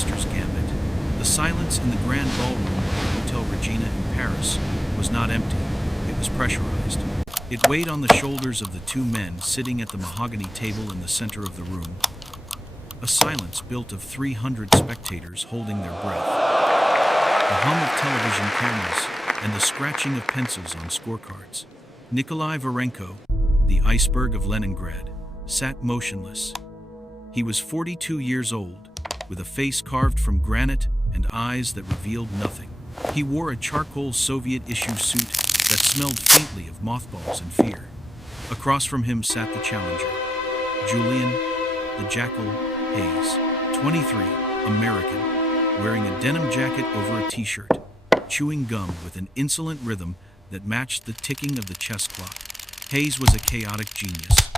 Grandmaster's Gambit. The silence in the grand ballroom of the Hotel Regina in Paris was not empty, it was pressurized. It weighed on the shoulders of the two men sitting at the mahogany table in the center of the room. A silence built of 300 spectators holding their breath. The hum of television cameras and the scratching of pencils on scorecards. Nikolai Varenko, the iceberg of Leningrad, sat motionless. He was 42 years old, with a face carved from granite and eyes that revealed nothing. He wore a charcoal Soviet-issue suit that smelled faintly of mothballs and fear. Across from him sat the challenger, Julian, the Jackal Hayes, 23, American, wearing a denim jacket over a t-shirt, chewing gum with an insolent rhythm that matched the ticking of the chess clock. Hayes was a chaotic genius,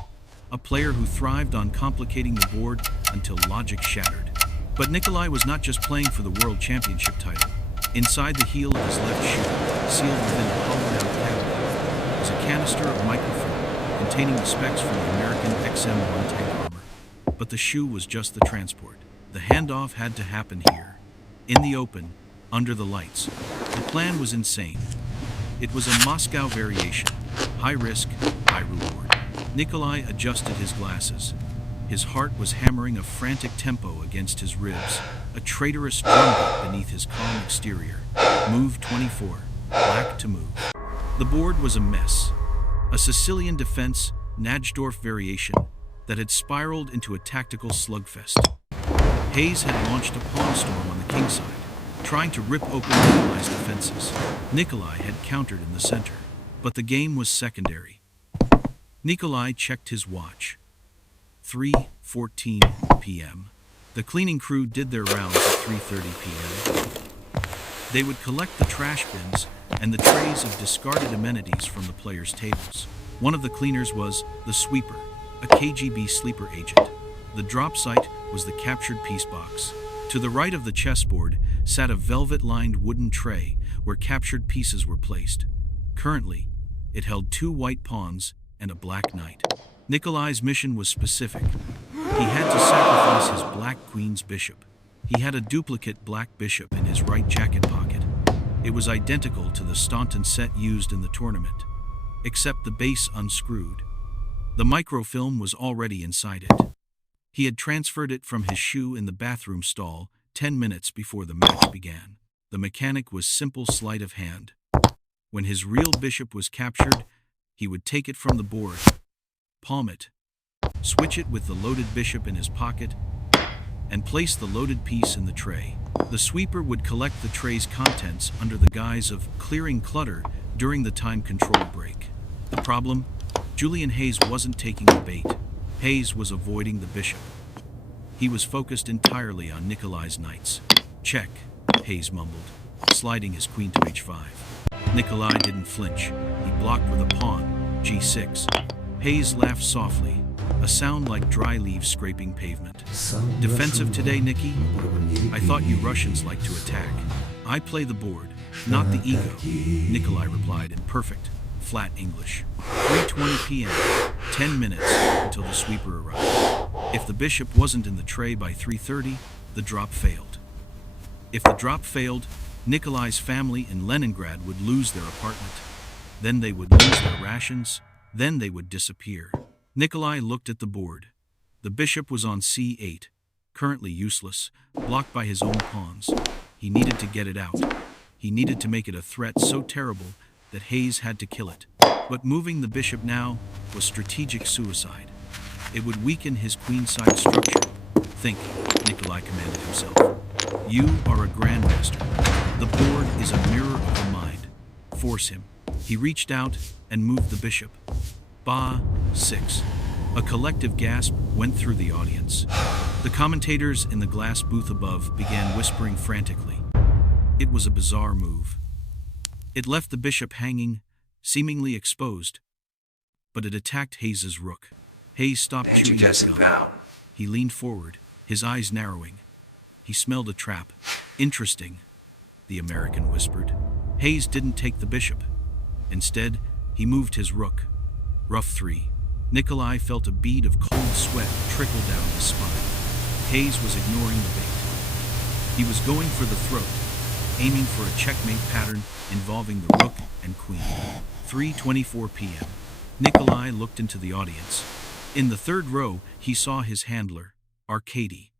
a player who thrived on complicating the board until logic shattered. But Nikolai was not just playing for the World Championship title. Inside the heel of his left shoe, sealed within a hollowed-out cavity, was a canister of microfilm containing the specs for the American XM-1 tank armor. But the shoe was just the transport. The handoff had to happen here, in the open, under the lights. The plan was insane. It was a Moscow variation, high risk, high reward. Nikolai adjusted his glasses. His heart was hammering a frantic tempo against his ribs, a traitorous drumbeat beneath his calm exterior. Move 24, black to move. The board was a mess, a Sicilian defense, Najdorf variation that had spiraled into a tactical slugfest. Hayes had launched a pawn storm on the kingside, trying to rip open Nikolai's defenses. Nikolai had countered in the center, but the game was secondary. Nikolai checked his watch. 3:14 p.m. The cleaning crew did their rounds at 3:30 p.m. They would collect the trash bins and the trays of discarded amenities from the players' tables. One of the cleaners was the sweeper, a KGB sleeper agent. The drop site was the captured piece box. To the right of the chessboard sat a velvet-lined wooden tray where captured pieces were placed. Currently, it held 2 white pawns and a black knight. Nikolai's mission was specific. He had to sacrifice his black queen's bishop. He had a duplicate black bishop in his right jacket pocket. It was identical to the Staunton set used in the tournament, except the base unscrewed. The microfilm was already inside it. He had transferred it from his shoe in the bathroom stall 10 minutes before the match began. The mechanic was simple sleight of hand. When his real bishop was captured, he would take it from the board, palm it, switch it with the loaded bishop in his pocket, and place the loaded piece in the tray. The sweeper would collect the tray's contents under the guise of clearing clutter during the time control break. The problem? Julian Hayes wasn't taking the bait. Hayes was avoiding the bishop. He was focused entirely on Nikolai's knights. Check, Hayes mumbled, sliding his queen to h5. Nikolai didn't flinch. He blocked with a pawn, g6. Hayes laughed softly, a sound like dry leaves scraping pavement. Defensive today, Nicky? I thought you Russians like to attack. I play the board, not the ego, Nikolai replied in perfect, flat English. 3:20 p.m., 10 minutes until the sweeper arrived. If the bishop wasn't in the tray by 3:30, the drop failed. If the drop failed, Nikolai's family in Leningrad would lose their apartment. Then they would lose their rations. Then they would disappear. Nikolai looked at the board. The bishop was on c8, currently useless, blocked by his own pawns. He needed to get it out. He needed to make it a threat so terrible that Hayes had to kill it. But moving the bishop now was strategic suicide. It would weaken his queenside structure. Think, Nikolai commanded himself. You are a grandmaster. The board is a mirror of the mind. Force him. He reached out and moved the bishop. Ba-6. A collective gasp went through the audience. The commentators in the glass booth above began whispering frantically. It was a bizarre move. It left the bishop hanging, seemingly exposed, but it attacked Hayes's rook. Hayes stopped chewing his gum. He leaned forward, his eyes narrowing. He smelled a trap. Interesting, the American whispered. Hayes didn't take the bishop. Instead, he moved his rook. Rough 3. Nikolai felt a bead of cold sweat trickle down his spine. Hayes was ignoring the bait. He was going for the throat, aiming for a checkmate pattern involving the rook and queen. 3:24 p.m. Nikolai looked into the audience. In the third row, he saw his handler, Arkady.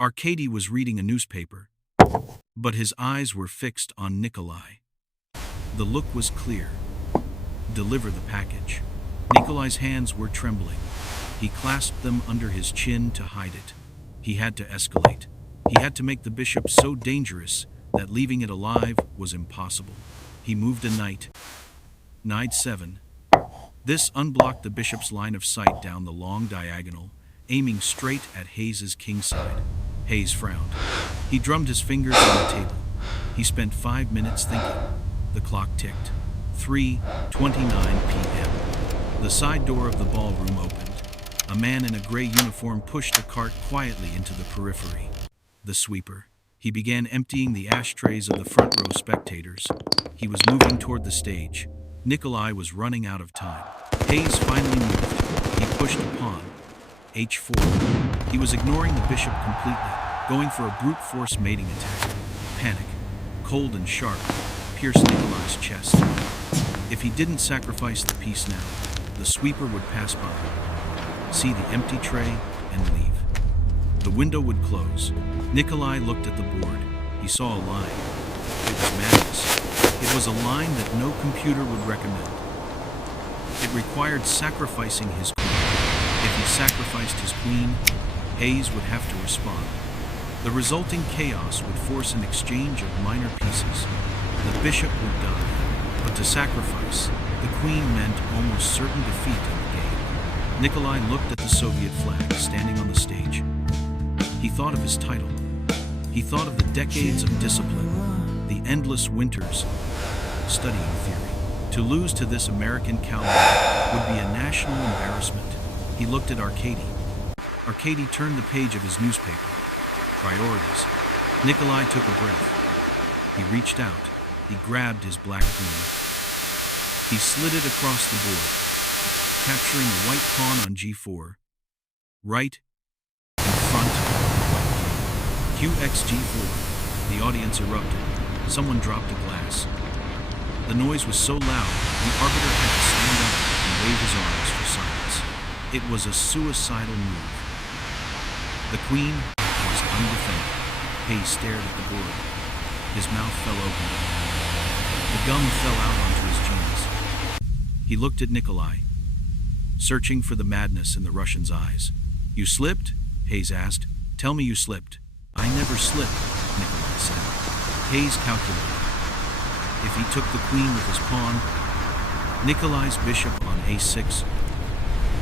Arkady was reading a newspaper, but his eyes were fixed on Nikolai. The look was clear. Deliver the package. Nikolai's hands were trembling. He clasped them under his chin to hide it. He had to escalate. He had to make the bishop so dangerous that leaving it alive was impossible. He moved a knight. Knight 7. This unblocked the bishop's line of sight down the long diagonal, aiming straight at Hayes's kingside. Hayes frowned. He drummed his fingers on the table. He spent 5 minutes thinking. The clock ticked. 3:29 p.m. The side door of the ballroom opened. A man in a gray uniform pushed a cart quietly into the periphery. The sweeper. He began emptying the ashtrays of the front row spectators. He was moving toward the stage. Nikolai was running out of time. Hayes finally moved. He pushed a pawn. H4. He was ignoring the bishop completely, going for a brute force mating attack. Panic, cold and sharp, pierced Nikolai's chest. If he didn't sacrifice the piece now, the sweeper would pass by, see the empty tray, and leave. The window would close. Nikolai looked at the board. He saw a line. It was madness. It was a line that no computer would recommend. It required sacrificing his queen. If he sacrificed his queen, Hayes would have to respond. The resulting chaos would force an exchange of minor pieces. The bishop would die, but to sacrifice, the queen meant almost certain defeat in the game. Nikolai looked at the Soviet flag standing on the stage. He thought of his title. He thought of the decades of discipline, the endless winters studying theory. To lose to this American cowboy would be a national embarrassment. He looked at Arkady. Arkady turned the page of his newspaper. Priorities. Nikolai took a breath. He reached out. He grabbed his black queen. He slid it across the board, capturing a white pawn on g4. Right in front of the white king. QXG4. The audience erupted. Someone dropped a glass. The noise was so loud, the arbiter had to stand up and wave his arms for silence. It was a suicidal move. The queen was undefended. Hayes stared at the board. His mouth fell open. The gum fell out onto his jeans. He looked at Nikolai, searching for the madness in the Russian's eyes. "You slipped?" Hayes asked. "Tell me you slipped." "I never slipped," Nikolai said. Hayes calculated. If he took the queen with his pawn, Nikolai's bishop on a6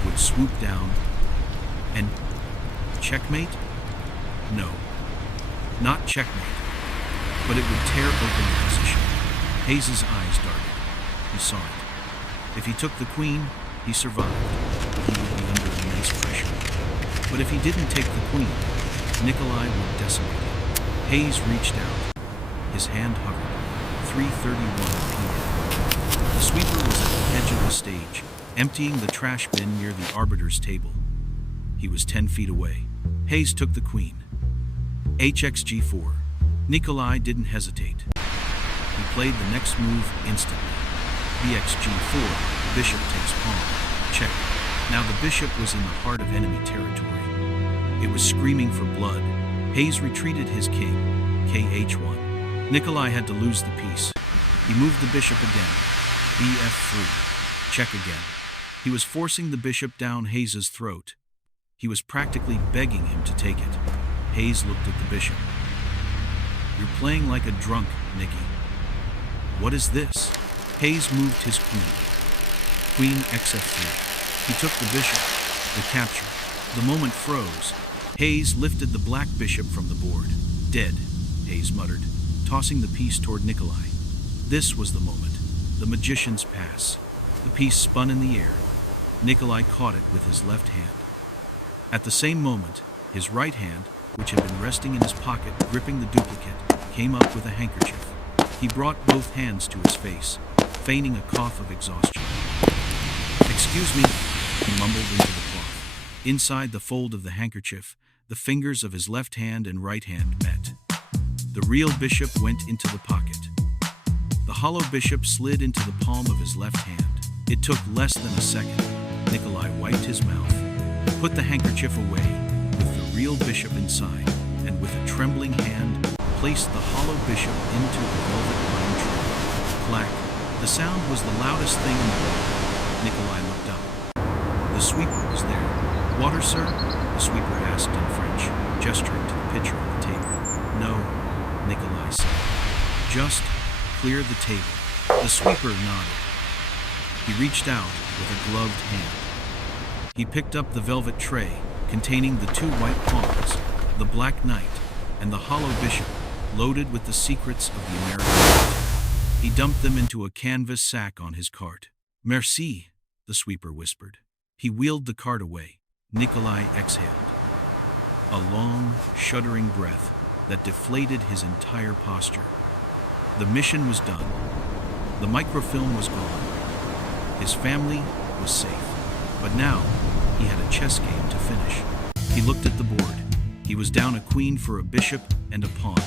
would swoop down and checkmate? No, not checkmate, but it would tear open the position. Hayes's eyes darted. He saw it. If he took the queen, he survived. He would be under immense pressure. But if he didn't take the queen, Nikolai would decimate him. Hayes reached out. His hand hovered. 3:31 p.m. The sweeper was at the edge of the stage, emptying the trash bin near the arbiter's table. He was 10 feet away. Hayes took the queen. HXG4. Nikolai didn't hesitate. He played the next move instantly. BXG4. Bishop takes pawn. Check. Now the bishop was in the heart of enemy territory. It was screaming for blood. Hayes retreated his king. KH1. Nikolai had to lose the piece. He moved the bishop again. BF3. Check again. He was forcing the bishop down Hayes's throat. He was practically begging him to take it. Hayes looked at the bishop. "You're playing like a drunk, Nicky. What is this?" Hayes moved his queen. Queen XF3. He took the bishop. The capture. The moment froze. Hayes lifted the black bishop from the board. "Dead," Hayes muttered, tossing the piece toward Nikolai. This was the moment. The magician's pass. The piece spun in the air. Nikolai caught it with his left hand. At the same moment, his right hand, which had been resting in his pocket gripping the duplicate, came up with a handkerchief. He brought both hands to his face, feigning a cough of exhaustion. "Excuse me," he mumbled into the cloth. Inside the fold of the handkerchief, the fingers of his left hand and right hand met. The real bishop went into the pocket. The hollow bishop slid into the palm of his left hand. It took less than a second. Nikolai wiped his mouth, put the handkerchief away, with the real bishop inside, and with a trembling hand, placed the hollow bishop into the velvet-lined tray. Clack! The sound was the loudest thing in the world. Nikolai looked up. The sweeper was there. "Water, sir?" the sweeper asked in French, gesturing to the pitcher on the table. "No," Nikolai said. "Just clear the table." The sweeper nodded. He reached out with a gloved hand. He picked up the velvet tray containing the two white pawns, the Black Knight, and the hollow bishop, loaded with the secrets of the American art. He dumped them into a canvas sack on his cart. "Merci," the sweeper whispered. He wheeled the cart away. Nikolai exhaled. A long, shuddering breath that deflated his entire posture. The mission was done. The microfilm was gone. His family was safe. But now, he had a chess game to finish. He looked at the board. He was down a queen for a bishop and a pawn.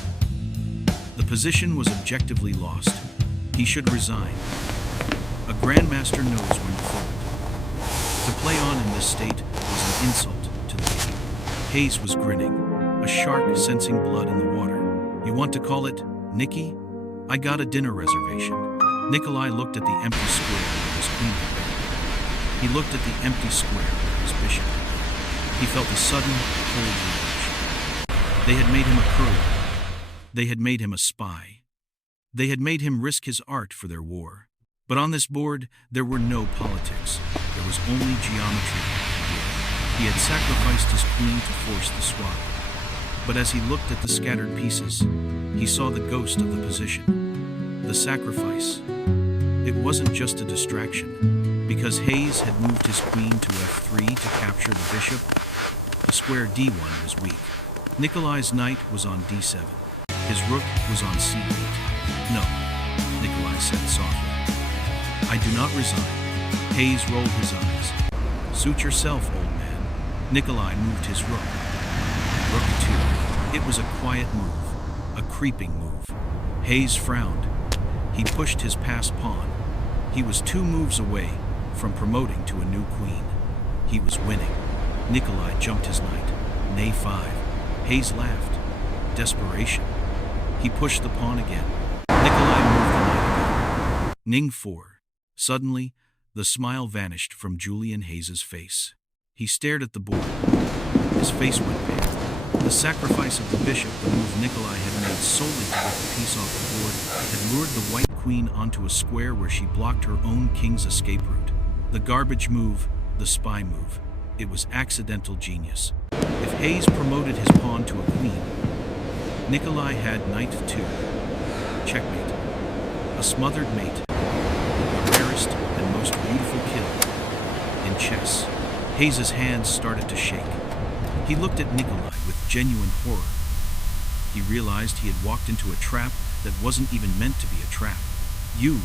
The position was objectively lost. He should resign. A grandmaster knows when to fold. To play on in this state was an insult to the game. Hayes was grinning, a shark sensing blood in the water. "You want to call it, Nicky? I got a dinner reservation." Nikolai looked at the empty square where his queen had been. He looked at the empty square where his bishop had been. He felt a sudden, cold rage. They had made him a curler. They had made him a spy. They had made him risk his art for their war. But on this board, there were no politics. There was only geometry. He had sacrificed his queen to force the swap. But as he looked at the scattered pieces, he saw the ghost of the position. The sacrifice. It wasn't just a distraction. Because Hayes had moved his queen to f3 to capture the bishop, the square d1 was weak. Nikolai's knight was on d7. His rook was on c8. "No," Nikolai said softly. "I do not resign." Hayes rolled his eyes. "Suit yourself, old man." Nikolai moved his rook. Rook 2. It was a quiet move, a creeping move. Hayes frowned. He pushed his passed pawn. He was 2 moves away from promoting to a new queen. He was winning. Nikolai jumped his knight. Nay 5. Hayes laughed. Desperation. He pushed the pawn again. Nikolai moved the knight again. Ning 4. Suddenly, the smile vanished from Julian Hayes's face. He stared at the board. His face went pale. The sacrifice of the bishop, the move Nikolai had made solely to get the piece off the board, had lured the white queen onto a square where she blocked her own king's escape route. The garbage move, the spy move. It was accidental genius. If Hayes promoted his pawn to a queen, Nikolai had knight 2. Checkmate. A smothered mate. The rarest and most beautiful kill in chess. Hayes's hands started to shake. He looked at Nikolai with genuine horror. He realized he had walked into a trap that wasn't even meant to be a trap. "You,"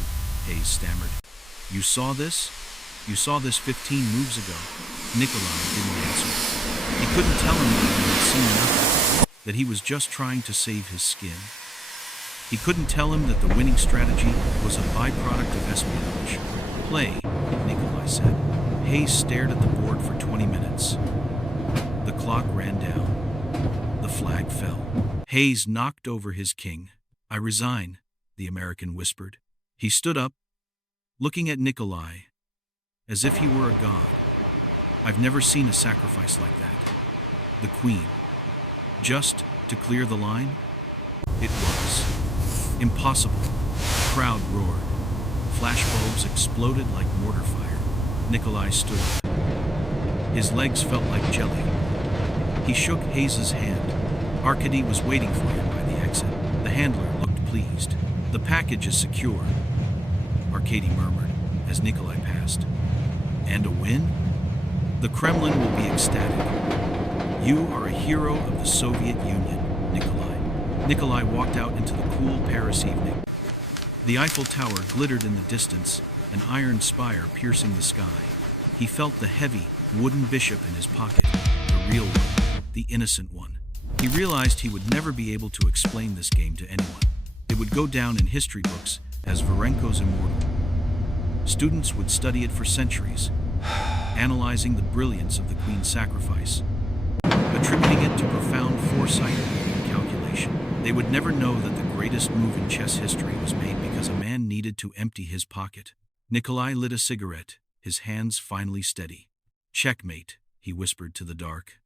Hayes stammered. "You saw this? You saw this 15 moves ago." Nikolai didn't answer. He couldn't tell him that he had seen nothing, that he was just trying to save his skin. He couldn't tell him that the winning strategy was a byproduct of espionage. "Play," Nikolai said. Hayes stared at the board for 20 minutes. The clock ran down. The flag fell. Hayes knocked over his king. "I resign," the American whispered. He stood up, looking at Nikolai as if he were a god. "I've never seen a sacrifice like that. The queen. Just to clear the line?" It was impossible. The crowd roared. Flashbulbs exploded like mortar fire. Nikolai stood up. His legs felt like jelly. He shook Hayes's hand. Arkady was waiting for him by the exit. The handler looked pleased. "The package is secure," Arkady murmured as Nikolai passed. "And a win? The Kremlin will be ecstatic. You are a hero of the Soviet Union, Nikolai." Nikolai walked out into the cool Paris evening. The Eiffel Tower glittered in the distance, an iron spire piercing the sky. He felt the heavy, wooden bishop in his pocket, the real one, the innocent one. He realized he would never be able to explain this game to anyone. It would go down in history books as Varenko's immortal. Students would study it for centuries, analyzing the brilliance of the queen's sacrifice, attributing it to profound foresight and calculation. They would never know that the greatest move in chess history was made because a man needed to empty his pocket. Nikolai lit a cigarette, his hands finally steady. "Checkmate," he whispered to the dark.